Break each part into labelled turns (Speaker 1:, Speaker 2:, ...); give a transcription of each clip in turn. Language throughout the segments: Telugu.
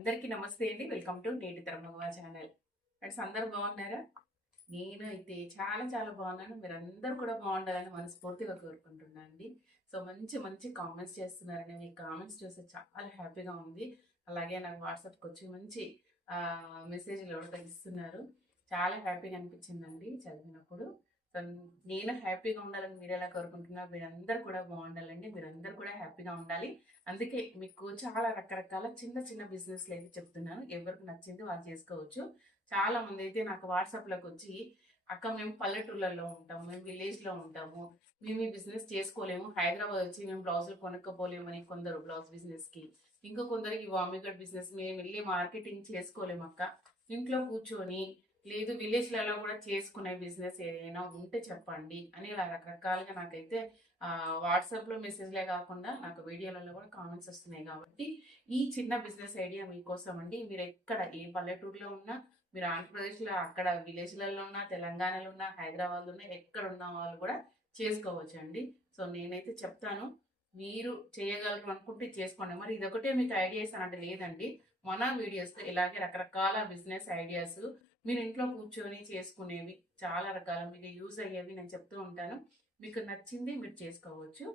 Speaker 1: అందరికీ నమస్తే అండి. వెల్కమ్ టు నేటి తరమగవా ఛానల్. ఫ్రెండ్స్ అందరు బాగున్నారా? నేను అయితే చాలా చాలా బాగున్నాను. మీరు కూడా బాగుండాలని మనస్ఫూర్తిగా కోరుకుంటున్నాను అండి. సో మంచి మంచి కామెంట్స్ చేస్తున్నారండి. మీ కామెంట్స్ చూస్తే చాలా హ్యాపీగా ఉంది. అలాగే నాకు వాట్సాప్కి వచ్చి మంచి మెసేజ్లు ఎవరు ఇస్తున్నారు చాలా హ్యాపీగా అనిపించిందండి చదివినప్పుడు. సో నేను హ్యాపీగా ఉండాలని మీరు ఎలా కోరుకుంటున్నారు? మీరందరూ కూడా బాగుండాలండి. మీరందరూ కూడా హ్యాపీగా ఉండాలి. అందుకే మీకు చాలా రకరకాల చిన్న చిన్న బిజినెస్లు అయితే చెప్తున్నాను. ఎవరికి నచ్చింది వాళ్ళు చేసుకోవచ్చు. చాలా మంది అయితే నాకు వాట్సాప్లోకి వచ్చి అక్క మేము పల్లెటూళ్ళల్లో ఉంటాము మేము విలేజ్లో ఉంటాము మేము ఈ బిజినెస్ చేసుకోలేము. హైదరాబాద్ వచ్చి మేము బ్లౌజులు కొనుక్కోపోలేమని కొందరు బ్లౌజ్ బిజినెస్కి ఇంకో కొందరికి వామిగడ్ బిజినెస్ మేము వెళ్ళి మార్కెటింగ్ చేసుకోలేము అక్క ఇంట్లో కూర్చొని లేదు విలేజ్లలో కూడా చేసుకునే బిజినెస్ ఏదైనా ఉంటే చెప్పండి అని ఇలా రకరకాలుగా నాకైతే వాట్సాప్లో మెసేజ్లే కాకుండా నాకు వీడియోలలో కూడా కామెంట్స్ వస్తున్నాయి కాబట్టి ఈ చిన్న బిజినెస్ ఐడియా మీకోసం అండి. మీరు ఎక్కడ ఏ పల్లెటూరులో ఉన్నా మీరు ఆంధ్రప్రదేశ్లో అక్కడ విలేజ్లలో ఉన్నా తెలంగాణలో ఉన్నా హైదరాబాద్లో ఉన్నా ఎక్కడ ఉన్న వాళ్ళు కూడా చేసుకోవచ్చు అండి సో నేనైతే చెప్తాను మీరు చేయగలరు అనుకుంటే చేసుకోండి. మరి ఇదొకటే మీకు ఐడియాస్ అంటే లేదండి. మన వీడియోస్తో ఇలాగే రకరకాల బిజినెస్ ఐడియాస్ మీరు ఇంట్లో కూర్చొని చేసుకునేవి చాలా రకాల మీకు యూజ్ అయ్యేవి నేను చెప్తూ ఉంటాను. మీకు నచ్చింది మీరు చేసుకోవచ్చు.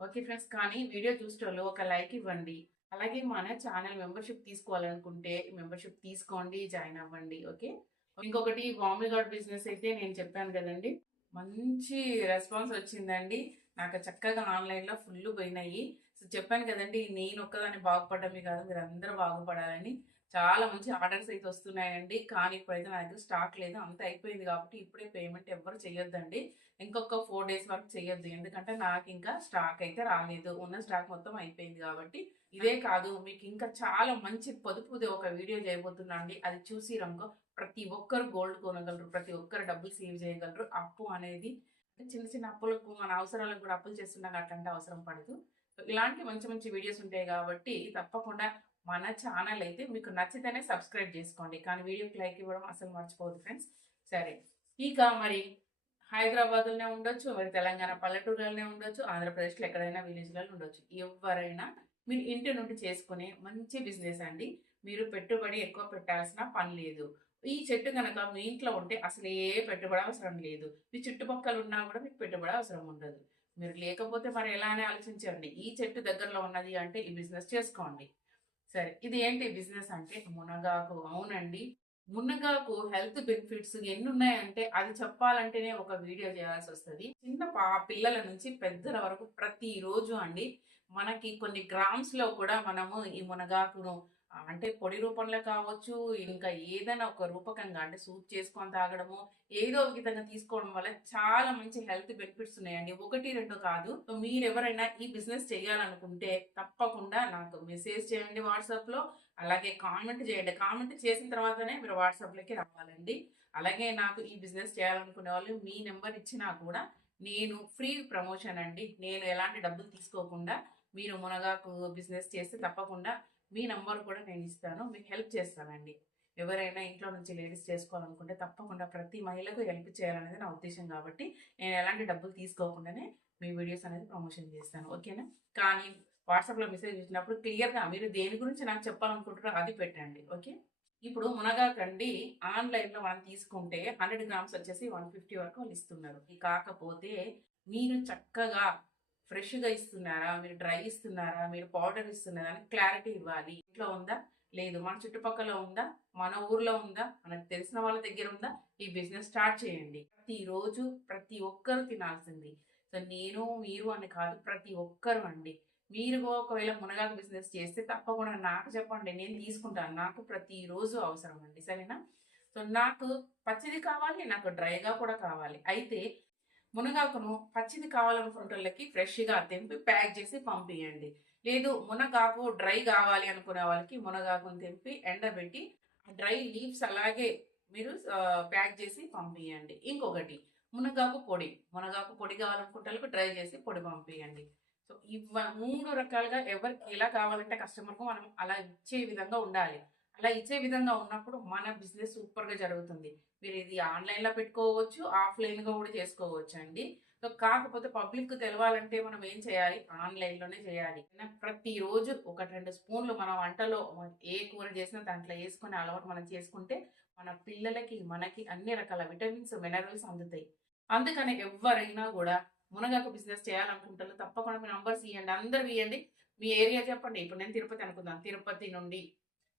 Speaker 1: ఓకే ఫ్రెండ్స్ కానీ వీడియో చూసేటోళ్ళు ఒక లైక్ ఇవ్వండి. అలాగే మన ఛానల్ మెంబర్షిప్ తీసుకోవాలనుకుంటే మెంబర్షిప్ తీసుకోండి జాయిన్ అవ్వండి. ఓకే? ఇంకొకటి వామిగాడ్ బిజినెస్ అయితే నేను చెప్పాను కదండి. మంచి రెస్పాన్స్ వచ్చిందండి. నాకు చక్కగా ఆన్లైన్లో ఫుల్ పోయినాయి. సో చెప్పాను కదండి నేను ఒక్కదాన్ని బాగుపడమే కాదు మీరు అందరూ బాగుపడాలని. చాలా మంచి ఆర్డర్స్ అయితే వస్తున్నాయండి. కానీ ఇప్పుడైతే నా దగ్గర స్టాక్ లేదు. అంత అయిపోయింది కాబట్టి ఇప్పుడే పేమెంట్ ఎవ్వరు చేయొద్దండి ఇంకొక ఫోర్ డేస్ వరకు చేయొద్దు ఎందుకంటే నాకు ఇంకా స్టాక్ అయితే రాలేదు. ఉన్న స్టాక్ మొత్తం అయిపోయింది కాబట్టి ఇదే కాదు. మీకు ఇంకా చాలా మంచి పొదుపుది ఒక వీడియో చేయబోతున్నాండి అది చూసి రంగు ప్రతి ఒక్కరు గోల్డ్ కొనగలరు. ప్రతి ఒక్కరు డబ్బులు సేవ్ చేయగలరు. అప్పు అనేది చిన్న చిన్న అప్పులకు మన అవసరాలకు కూడా అప్పులు చేస్తున్నాక అట్లాంటి అవసరం పడదు. ఇలాంటి మంచి మంచి వీడియోస్ ఉంటాయి కాబట్టి తప్పకుండా మన ఛానల్ అయితే మీకు నచ్చితేనే సబ్స్క్రైబ్ చేసుకోండి. కానీ వీడియోకి లైక్ ఇవ్వడం అసలు మర్చిపోదు ఫ్రెండ్స్ సరే ఇక మరి హైదరాబాద్లోనే ఉండొచ్చు మరి తెలంగాణ పల్లెటూరులోనే ఉండొచ్చు ఆంధ్రప్రదేశ్లో ఎక్కడైనా విలేజ్లలో ఉండొచ్చు. ఎవరైనా మీరు ఇంటి నుండి చేసుకునే మంచి బిజినెస్ అండి. మీరు పెట్టుబడి ఎక్కువ పెట్టాల్సిన పని లేదు. ఈ చెట్టు కనుక మీ ఇంట్లో ఉంటే అసలు ఏ పెట్టుబడి అవసరం లేదు. మీ చుట్టుపక్కల ఉన్నా కూడా మీకు పెట్టుబడి అవసరం ఉండదు. మీరు లేకపోతే మరి ఎలానే ఆలోచించండి. ఈ చెట్టు దగ్గరలో ఉన్నది అంటే ఈ బిజినెస్ చేసుకోండి. సరే ఇది ఏంటి బిజినెస్ అంటే మునగాకు. అవునండి. మునగాకు హెల్త్ బెనిఫిట్స్ ఎన్ని ఉన్నాయంటే అది చెప్పాలంటేనే ఒక వీడియో చేయాల్సి వస్తుంది. చిన్న పా పిల్లల నుంచి పెద్దల వరకు ప్రతిరోజు అండి మనకి కొన్ని గ్రామ్స్లో కూడా మనము ఈ మునగాకును అంటే పొడి రూపంలో కావచ్చు ఇంకా ఏదైనా ఒక రూపకంగా అంటే సూప్ చేసుకొని తాగడము ఏదో ఒక విధంగా తీసుకోవడం వల్ల చాలా మంచి హెల్త్ బెనిఫిట్స్ ఉన్నాయండి. ఒకటి రెండు కాదు. మీరు ఎవరైనా ఈ బిజినెస్ చేయాలనుకుంటే తప్పకుండా నాకు మెసేజ్ చేయండి వాట్సాప్లో అలాగే కామెంట్ చేయండి. కామెంట్ చేసిన తర్వాతనే మీరు వాట్సాప్లోకి రావాలండి. అలాగే నాకు ఈ బిజినెస్ చేయాలనుకునే వాళ్ళు మీ నెంబర్ ఇచ్చినా కూడా నేను ఫ్రీ ప్రమోషన్ అండి. నేను ఎలాంటి డబ్బులు తీసుకోకుండా మీరు మునగాకు బిజినెస్ చేస్తే తప్పకుండా మీ నంబర్ కూడా నేను ఇస్తాను మీకు హెల్ప్ చేస్తానండి. ఎవరైనా ఇంట్లో నుంచి లేడీస్ చేసుకోవాలనుకుంటే తప్పకుండా ప్రతి మహిళకు హెల్ప్ చేయాలనేది నా ఉద్దేశం కాబట్టి నేను ఎలాంటి డబ్బులు తీసుకోకుండానే మీ వీడియోస్ అనేది ప్రమోషన్ చేస్తాను. ఓకేనా? కానీ వాట్సాప్లో మెసేజ్ ఇచ్చినప్పుడు క్లియర్గా మీరు దేని గురించి నాకు చెప్పాలనుకుంటారో అది పెట్టండి. ఓకే? ఇప్పుడు మునగాకండి ఆన్లైన్లో మనం తీసుకుంటే హండ్రెడ్ గ్రామ్స్ వచ్చేసి వన్ ఫిఫ్టీ వరకు వాళ్ళు ఇస్తున్నారు. కాకపోతే మీరు చక్కగా ఫ్రెష్గా ఇస్తున్నారా? మీరు డ్రై ఇస్తున్నారా? మీరు పౌడర్ ఇస్తున్నారా? అని క్లారిటీ ఇవ్వాలి. ఇంట్లో ఉందా? లేదు. మన చుట్టుపక్కల ఉందా? మన ఊర్లో ఉందా? మనకు తెలిసిన వాళ్ళ దగ్గర ఉందా? ఈ బిజినెస్ స్టార్ట్ చేయండి. ప్రతిరోజు ప్రతి ఒక్కరు తినాల్సింది. సో నేను మీరు అని కాదు ప్రతి ఒక్కరు అండి. మీరు ఒకవేళ మునగాకు బిజినెస్ చేస్తే తప్పకుండా నాకు చెప్పండి. నేను తీసుకుంటాను. నాకు ప్రతిరోజు అవసరం అండి. సరేనా? సో నాకు పచ్చిది కావాలి నాకు డ్రైగా కూడా కావాలి. అయితే మునగాకును పచ్చిది కావాలనుకునే ఫ్రెష్గా తెంపి ప్యాక్ చేసి పంపించండి లేదు మునగాకు డ్రై కావాలి అనుకునే వాళ్ళకి మునగాకును తెంపి ఎండబెట్టి డ్రై లీవ్స్ అలాగే మీరు ప్యాక్ చేసి పంపించండి ఇంకొకటి మునగాకు పొడి. మునగాకు పొడి కావాలనుకుంటే డ్రై చేసి పొడి పంపించండి సో ఇవ మూడు రకాలుగా ఎవరికి ఎలా కావాలంటే కస్టమర్కు మనం అలా ఇచ్చే విధంగా ఉండాలి. అలా ఇచ్చే విధంగా ఉన్నప్పుడు మన బిజినెస్ సూపర్గా జరుగుతుంది. మీరు ఇది ఆన్లైన్లో పెట్టుకోవచ్చు ఆఫ్లైన్గా కూడా చేసుకోవచ్చు అండి సో కాకపోతే పబ్లిక్ తెలవాలంటే మనం ఏం చేయాలి? ఆన్లైన్లోనే చేయాలి ప్రతిరోజు ఒకటి రెండు స్పూన్లు మన వంటలో ఏ కూర చేసినా దాంట్లో వేసుకునే అలవాటు మనం చేసుకుంటే మన పిల్లలకి మనకి అన్ని రకాల విటమిన్స్ మినరల్స్ అందుతాయి. అందుకని ఎవరైనా కూడా మునగాకు బిజినెస్ చేయాలనుకుంటారు. తప్పకుండా మీ నంబర్స్ ఇవ్వండి అందరు ఇవ్వండి మీ ఏరియా చెప్పండి. ఇప్పుడు నేను తిరుపతి అనుకుందాం. తిరుపతి నుండి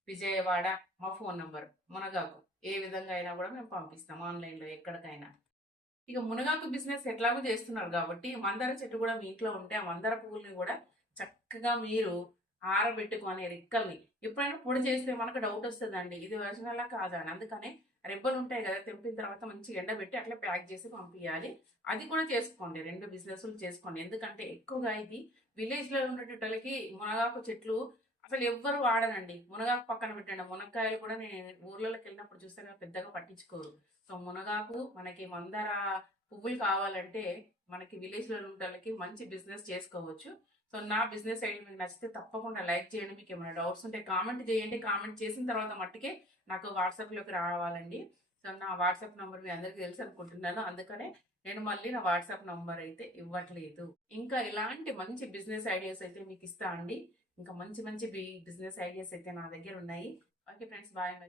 Speaker 1: విజయవాడ మా ఫోన్ నంబర్. మునగాకు. ఏ విధంగా అయినా కూడా మేము పంపిస్తాం ఆన్లైన్లో ఎక్కడికైనా. ఇక మునగాకు బిజినెస్ ఎట్లాగో చేస్తున్నారు కాబట్టి మందార చెట్టు కూడా మీ ఇంట్లో ఉంటే ఆ మందార పువ్వుల్ని కూడా చక్కగా మీరు ఆరబెట్టుకొని రెక్కల్ని ఎప్పుడైనా పొడి చేస్తే మనకు డౌట్ వస్తుందండి. ఇది ఒరిజినల్ కాదని అందుకనే రెబ్బలు ఉంటాయి కదా తెంపిన తర్వాత మంచి ఎండబెట్టి అట్లా ప్యాక్ చేసి పంపించాలి అది కూడా చేసుకోండి. రెండు బిజినెస్లు చేసుకోండి. ఎందుకంటే ఎక్కువగా ఇది విలేజ్లో ఉండేటోళ్ళకి మునగాకు చెట్లు అసలు ఎవ్వరు వాడనండి. మునగాకు పక్కన పెట్టండి. మునక్కాయలు కూడా నేను ఊర్లలోకి వెళ్ళినప్పుడు చూస్తే పెద్దగా పట్టించుకోరు. సో మునగాకు మనకి మందర పువ్వులు కావాలంటే మనకి విలేజ్లో లో మంచి బిజినెస్ చేసుకోవచ్చు. సో నా బిజినెస్ ఐడియా మీకు నచ్చితే తప్పకుండా లైక్ చేయండి. మీకు ఏమైనా డౌట్స్ ఉంటే కామెంట్ చేయండి. కామెంట్ చేసిన తర్వాత మట్టుకే నాకు వాట్సాప్లోకి రావాలండి. సో నా వాట్సాప్ నెంబర్ మీ అందరికీ తెలుసు అనుకుంటున్నాను. అందుకనే నేను మళ్ళీ నా వాట్సాప్ నంబర్ అయితే ఇవ్వట్లేదు. ఇంకా ఇలాంటి మంచి బిజినెస్ ఐడియాస్ అయితే మీకు ఇస్తా అండి. ఇంకా మంచి మంచి బిజినెస్ ఐడియాస్ అయితే నా దగ్గర ఉన్నాయి. ఓకే ఫ్రెండ్స్ బాయ్ మరి.